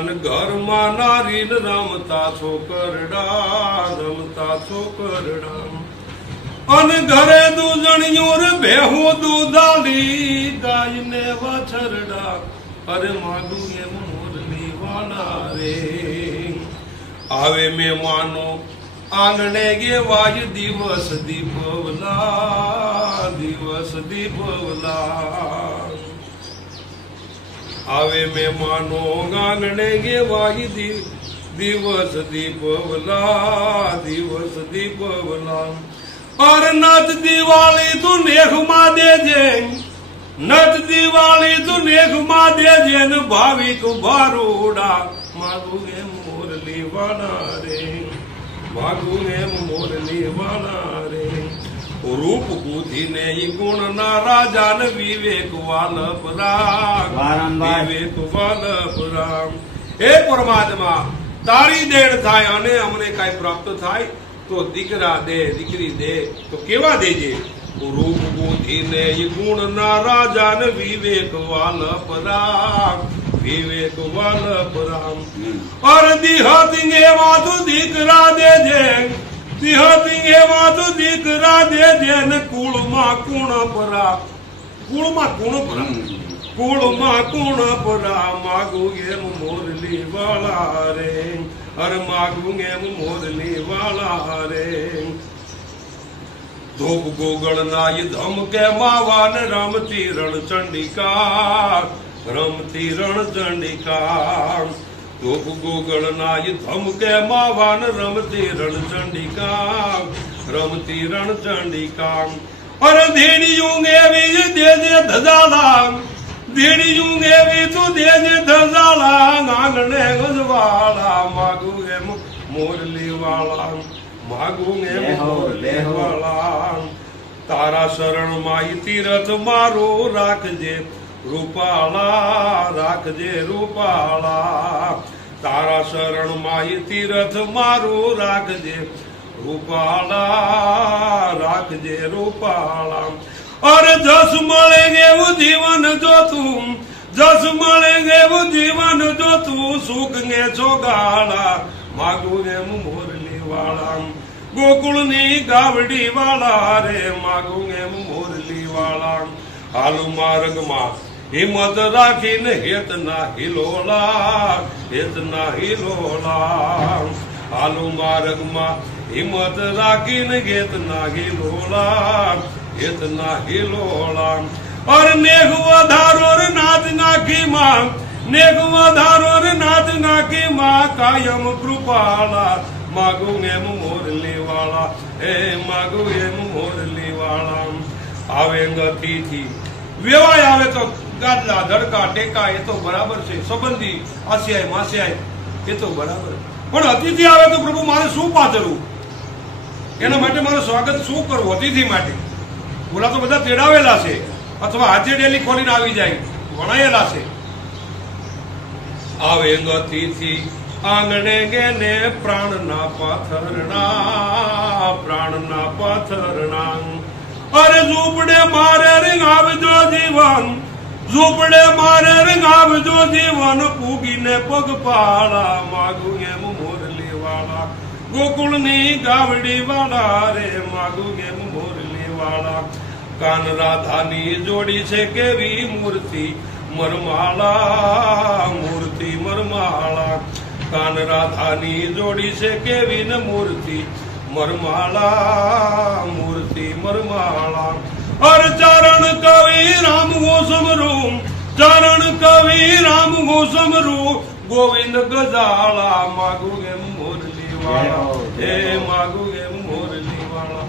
અને ઘરમાં નારી ને રમતા છોકરડા રમતા છોકરડા અને ઘરે દૂધણિયું રે બેહું દૂધાલી ગાયને વાછરડા અરે માગું એ મોરલી વાલા રે. આવે મહેમાનો, આંગણે ગે વાય દિવસ દીપવલા દિવસ દીપવલા. આવે મહેમાનો આંગણે ગે વાય દી- દિવસ દીપવલા દિવસ દીપવલા. પર નત દિવાળી તું નેખમાં દેજે. નત દિવાળી તું નેખમાં દેજે ને ભાવિક ભારુડા. માગું એમ મોરલી વાળા રે. માગું એમ મોરલી વાળા રે. રૂપ બુદ્ધિ ને ગુણ ના રાજા ને વિવેક વાલપ રામ. વિવેક વાલપ રામ હે પરમાત્મા તારી દેણ થાય અને અમને કાંઈ પ્રાપ્ત થાય તો દીકરા દે દીકરી દે તો કેવા દેજે? રૂપ બુદ્ધિ ને ઈ ગુણ ના રાજા ને વિવેક વાલપ રામ વિવેક વાલપ રામ અર દિહતિંગ એવા દીકરા દેજે. દિહતિંગ એવા તું દીકરા દે ને કુળમાં કુણ પરા. કુળમાં કુણ પરા? કુળમાં કુણ પરા? માગું એમ મોરલી વાળા રે. અર માગું એમ મોરલી વાળા રે. ધોપ ગોગળ નાય ધમ કે માવાન રમતી રણ ચંડિકા. રમતી રણ ચંડિકા. ધોપ ગોગળ નાય ધમ કે માવાન રમતી રણ ચંડિકા રમતી રણ ચંડિકા અર ધીડિયું એવી જ દેજે ધજાલા ધીડિયું એવી તું દેજે ધજાલા આંગણે ગજવાળા માગું એમ મોરલી વાળા માગુ એમ મોરલી વાળા તારા શરણમાં તીરથ મારો રાખજે રૂપાળા રાખજે રૂપાળા તારા શરણ માહી તીરથ મારું રાખજે. રૂપાળા રાખજે રૂપાળા અરે જસ મળે એવું જીવન જોતું, જસ મળે એવું જીવન જોતું, સુખ ને ચોગાળા. માગું એમ મોરલી વાળા. ગોકુળની ગાવડી વાળા રે, માગું એમ મોરલી વાળા. હાલુ માર્ગમાં હિંમત રાખીને હેતના હિલોલા હેતના લોલા હાલુ માર્ગમાં હિંમત રાખીને હેતના હિલોલા હેતના લોલા અર નેહ વધારો રે નાથ નાખી માં, નેહ વધારો રે નાખી માં કાયમ કૃપાળા. માગુ એમ મોરલી વાળા હે માગું એમ મોરલી વાળા આવે ગતિથી, વેવાય આવે તો ગાદલા, ધડકા, ટેકા, એ તો બરાબર છે. સંબંધી આસિયાય માસિયાય એ તો બરાબર પણ અતિથિ આવે તો પ્રભુ મારે શું પાથરવું? એના માટે મારું સ્વાગત શું કરવું અતિથિ માટે? ઓલા તો બધા તેડાવેલા છે. અથવા હાથે ડેલી ખોલીને આવી જાય. વણાયેલા છે. આવે અતિથિ, આંગણે ગેને પ્રાણના પાથરણા પ્રાણના પાથરણા. અરે ઝૂપડે મારે રિંગ આવજો જીવન. ઝૂંપડે મારે રંગાવજો જીવન પૂગીને પગપાળા માગું એમ મોરલી વાળા ગોકુળની ગાવડી વાળા રે, માગું એમ મોરલી વાળા કાન રાધાની જોડી છે કેવી મૂર્તિ? મરમાળા મૂર્તિ મરમાળા. કાન રાધાની જોડી છે કેવી ને મૂર્તિ? મરમાળા મૂર્તિ મરમાળા. અર ચરણ કવિ રામ ગોસમરૂ ચરણ કવિ રામ ગોસમરૂ ગોવિંદ ગજાળા માગુ એમ મોરલી વાળા હે માગુ એમ મોરલી વાળા.